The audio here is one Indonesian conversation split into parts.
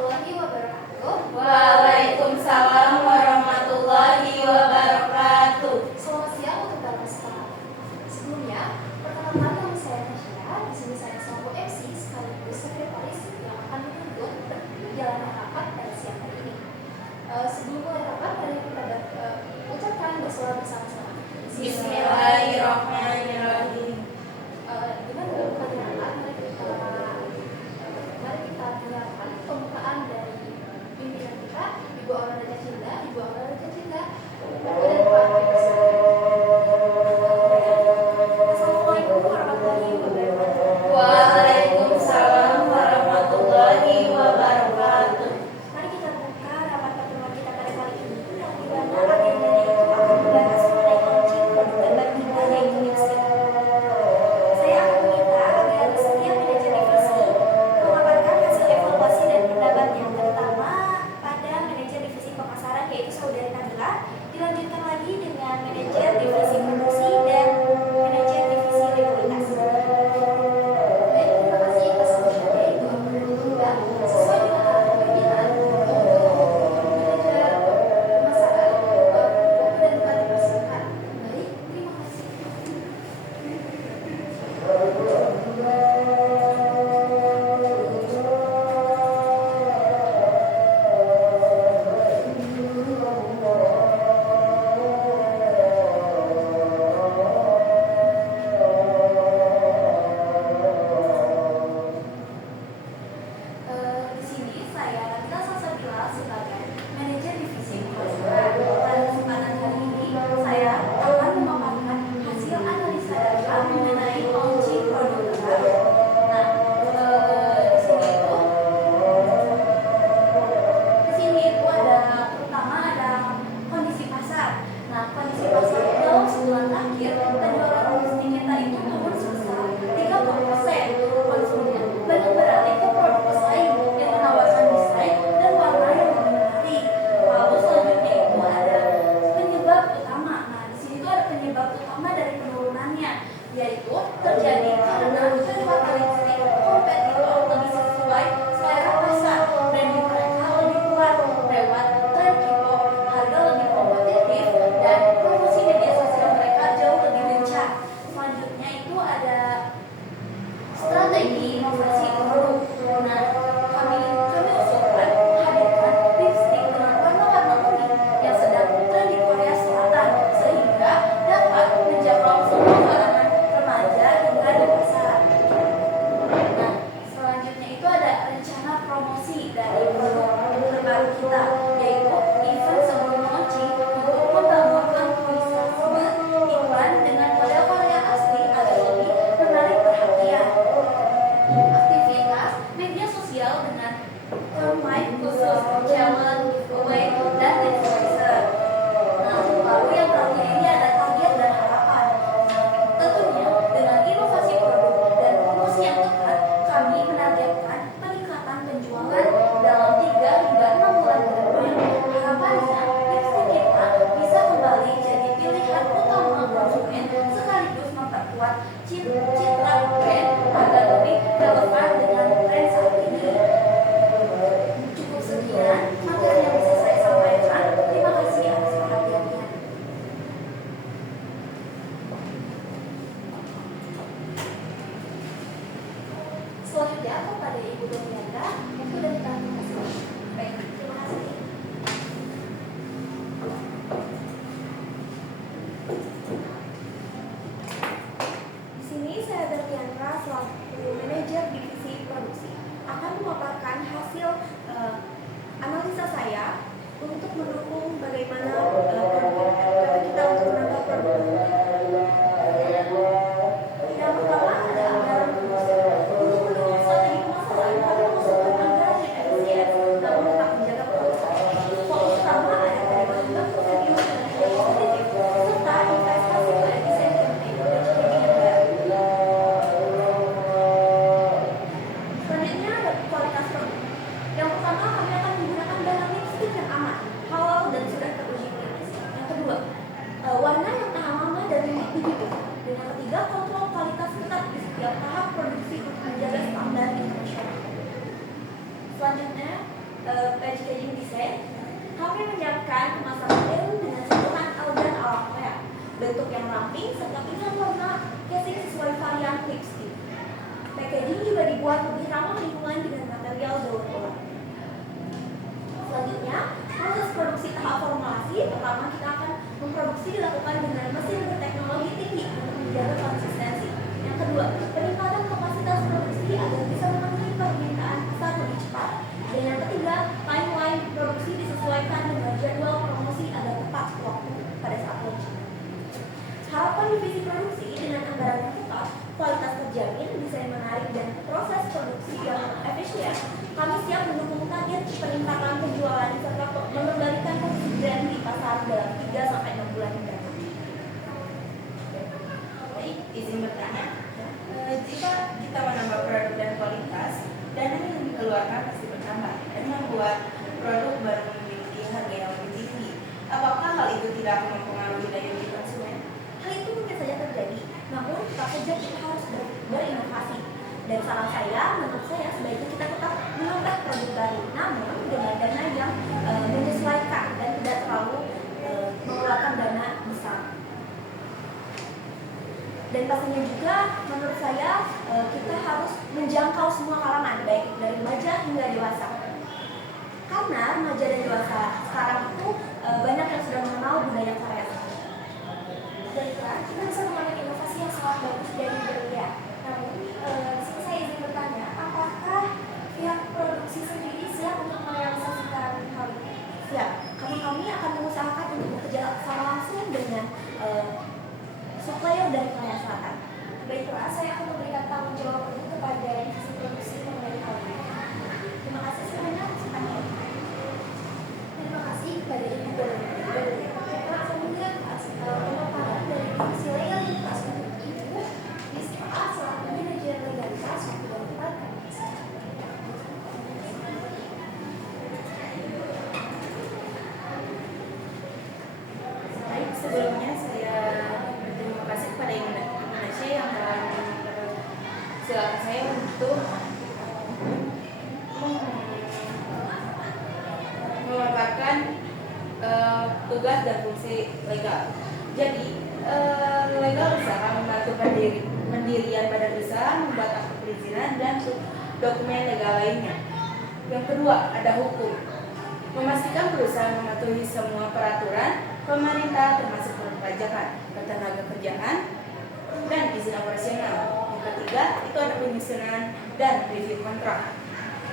warahmatullahi wabarakatuh. Waalaikumsalam warahmatullahi wabarakatuh. Selamat siang untuk para peserta. Sebelumnya, perkenalkan nama saya Tasya. Di sini saya selaku MC sekaligus sekretaris yang akan menuntut berjalannya rapat pada siang hari ini. Sebelum mulai rapat, mari kita ucapkan bersolat bersama-sama. Bismillahirrahmanirrahim. Dengan pembukaan rapat, mari kita dengarkan pembukaan dari pimpinan kita, Ibu Aurel Raja Cinta. Ibu Aurel Raja Cinta, kemudian Pak Bisa. Assalamualaikum warahmatullahi wabarakatuh. Waalaikumsalam warahmatullahi wabarakatuh. Mari kita buka rapat pertemuan kita pada kali ini, yang dimana agendanya itu akan membahas mengenai launching produk terbaru kita, yaitu lipstick. Saya akan meminta agar setiap manajer divisi memaparkan hasil evaluasi dan pendapatnya, terutama pada manajer divisi pemasaran yaitu Saudari Nabila, dilanjutkan lagi dengan manajer divisi produksi dan manajer divisi likuiditas. Baik, terima kasih atas sambutannya Ibu Aurel juga. Sesuai dengan arahan pimpinan untuk manajer pemasaran, waktu dan tempat dipersilakan. Baik, terima kasih. Di sini saya Nabila Salsabila sebagai manajer divisi pemasaran. Pada kesempatan hari ini saya akan memaparkan hasil analisa data mengenai launching produk terbaru. Nah, di sini itu ada terutama ada kondisi pasar. Nah, kondisi pasar dalam sebulan terakhir penjualan lipstick kita itu turun sebesar 30% konsumen. Bukan berarti itu produk pesaing yang menawarkan desain dan warna yang lebih menarik. Lalu selanjutnya itu ada penyebab utama. Nah, di sini tuh ada penyebab utama dari penurunannya, yaitu terjadi karena kekuatan lipstick kompetitor lebih sesuai selera pasar, branding mereka lebih kuat lewat tren K-pop, harga lebih kompetitif, dan promosi media sosial mereka jauh lebih gencar. Selanjutnya itu ada strategi inovasi produk. Nah, kami usulkan hadirkan lipstick dengan warna-warna unik yang sedang tren di Korea Selatan sehingga dapat menjangkau semua kalangan remaja hingga dewasa. Nah, selanjutnya itu ada rencana promosi dari produk terbaru kita, yaitu event sebelum launching untuk membangunkan visualisme iklan dengan model Korea asli agar lebih menarik perhatian. Aktivitas media sosial dengan campaign khusus, challenge, giveaway, dan influencer. Nah, lalu yang terakhir ini ada target dan harapan. Nah, tentunya dengan inovasi produk dan promosi yang tepat, kami menargetkan peningkatan penjualan dalam 3 hingga 6 bulan ke depan. Harapannya, lipstick kita bisa kembali jadi pilihan utama konsumen sekaligus memperkuat citra brand agar lebih relevan dengan tren saat ini. Cukup sekian materi yang bisa saya sampaikan. Terima kasih atas perhatiannya. Selanjutnya kepada Ibu Domianda untuk dan kasih. Baik, terima kasih. Di sini saya Bertiandra selaku manajer divisi produksi akan memaparkan hasil analisa saya untuk mendukung bagaimana kata kita untuk menambah produk. Yang pertama ada anggaran produksi. Untuk mendukung strategi pemasaran, kami mengusulkan anggaran yang efisien namun tetap bentuk yang ramping serta pilihan warna casing sesuai varian lipstick. Packaging juga dibuat lebih ramah lingkungan dengan material daur ulang. Selanjutnya, proses produksi tahap formulasi. Pertama, kita akan memproduksi dilakukan dengan mesin berteknologi tinggi untuk menjaga konsistensi. Yang kedua, peningkatan kapasitas produksi agar bisa memenuhi permintaan pasar lebih cepat. Dan yang ketiga, timeline produksi disesuaikan dengan jadwal promosi agar tepat waktu pada saat launching. Harapan divisi produksi dengan anggaran yang tetap, kualitas terjamin, desain menarik, dan proses produksi yang efisien, kami siap mendukung target peningkatan penjualan serta mengembalikan posisi brand di pasar dalam 3-6 bulan mendatang. Baik, izin bertanya. Jika kita menambah produk dan kualitas, dana yang dikeluarkan pasti bertambah dan membuat produk baru memiliki harga yang lebih tinggi. Apakah hal itu tidak akan mempengaruhi daya beli konsumen? Hal itu mungkin saja terjadi, namun tetap saja kita harus berinovasi. Dan saran saya, menurut saya sebaiknya kita tetap menambah produk baru, namun dengan dana yang menyesuaikan dan tidak terlalu mengeluarkan dana besar. Dan pastinya juga menurut saya kita harus menjangkau semua kalangan, baik dari remaja hingga dewasa. Karena remaja dan dewasa sekarang itu banyak yang sudah mengenal budaya Korea. Baiklah, kita bisa mengalami inovasi yang sangat bagus dari Belia. Namun, disini saya izin bertanya, apakah pihak produksi sendiri siap untuk merealisasikan hal ini? Siap. Kami akan mengusahakan untuk bekerja sama langsung dengan supplier dari Korea Selatan. Baiklah, saya akan memberikan tanggung jawab itu kepada divisi produksi mengenai hal ini. Terima kasih semuanya. Terima kasih kepada Ibu Belia. Kita akan melihat pemaparan dari divisi legalitas untuk Ibu Rizka selaku manajer legalitas untuk departemen. Baik, sebelumnya saya berterima kasih kepada Indonesia yang telah silakan saya untuk memaparkan tugas dan fungsi legal. Jadi, legal usaha membantu pendirian badan usaha, membuat akta perizinan dan dokumen legal lainnya. Yang kedua, ada hukum. Memastikan perusahaan mematuhi semua peraturan pemerintah termasuk perpajakan, ketenaga kerjaan, dan izin operasional. Yang ketiga, itu ada penyusunan dan review kontrak.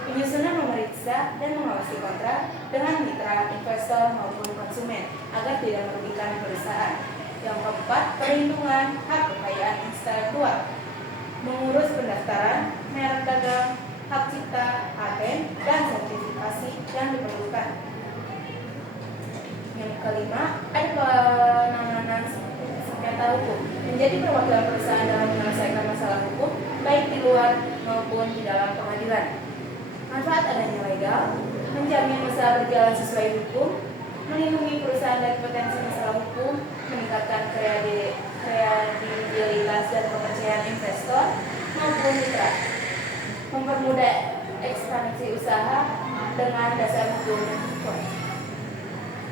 Penyusunan memeriksa dan mengawasi kontrak dengan mitra, investor maupun konsumen agar tidak merugikan perusahaan. Yang keempat, perlindungan hak kekayaan intelektual. Mengurus pendaftaran, merek dagang, hak cipta, paten, dan sertifikasi yang diperlukan. Yang kelima, ada penanganan sengketa hukum. Menjadi perwakilan perusahaan dalam menyelesaikan masalah hukum, baik di luar maupun di dalam pengadilan. Manfaat adanya legal, menjamin usaha berjalan sesuai hukum, melindungi perusahaan dari potensi masalah hukum, meningkatkan kredibilitas dan kepercayaan investor maupun mitra, mempermudah ekspansi usaha dengan dasar hukum.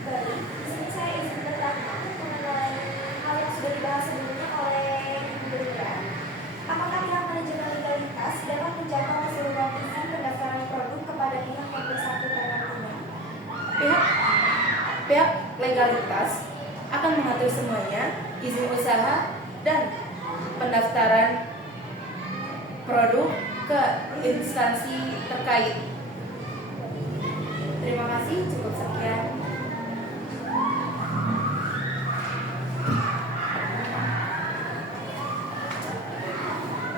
Baik, di sini saya izin bertanya mengenai hal yang sudah dibahas sebelumnya oleh Ibu Belia. Apakah pihak manajemen legalitas dapat menjangkau keseluruhan izin pendaftaran produk kepada pihak yang bersangkutan nantinya? Pihak legalitas akan mengatur semuanya, izin usaha dan pendaftaran produk ke instansi terkait. Terima kasih, cukup sekian.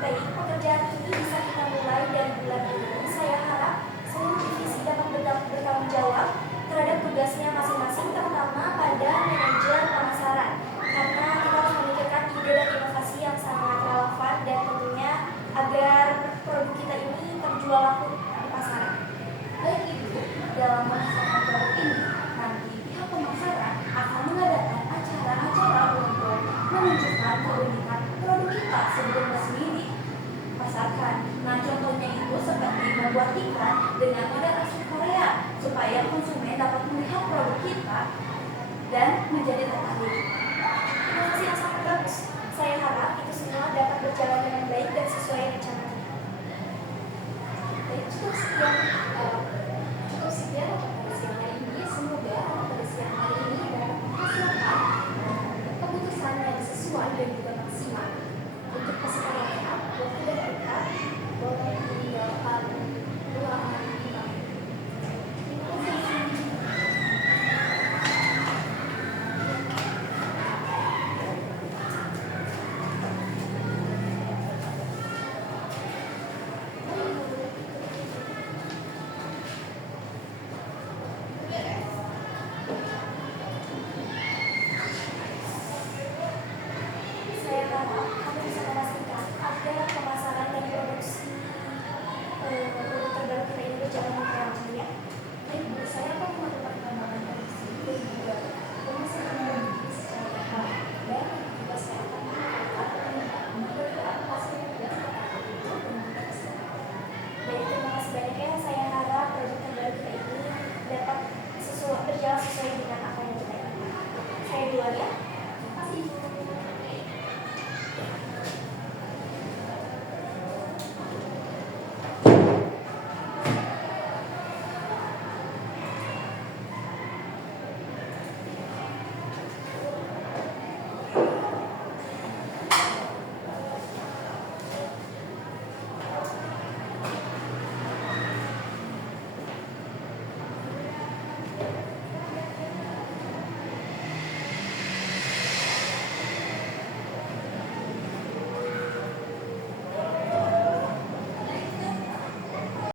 Baik, pekerjaan ini bisa kita mulai dari bulan ini. Saya harap seluruh divisi dapat bertanggung jawab terhadap tugasnya masing-masing, terutama pada manajer pemasaran. Karena kita harus memikirkan ide dan inovasi yang sangat relevan dan tentunya agar produk kita ini terjual laku di pasaran. Baik Ibu, dalam melaksanakan produk ini, nanti pihak pemasaran akan mengadakan acara-acara untuk menunjukkan keunikan produk kita sebelum resmi dipasarkan. Nah, contohnya itu seperti membuat iklan dengan model asli Korea supaya konsumen dapat melihat produk kita dan menjadi tertarik. informasi yang sangat bagus. Saya harap itu semua dapat berjalan dengan baik dan sesuai rencana kita. Baik, cukup sekian pada siang hari ini. Semoga pada siang hari ini dapat menghasilkan keputusan yang sesuai dan juga maksimal. Untuk kesempatannya, waktu dan tempat boleh dilakukan ruangan kita. Terima kasih. Saya harap kamu bisa memastikan agar pemasaran dan produksi produk terbaru kita ini berjalan dengan lancar ya. Baik, saya akan melakukan pengembangan produksi dan juga pemasaran produk ini secara bertahap. Dan juga saya akan melakukan pengembangan hasil yang tidak sepakat itu dan juga kesepakatan. Baik, terima kasih banyak ya. Saya harap produk terbaru kita ini dapat berjalan sesuai dengan apa yang kita inginkan. Saya duluan ya.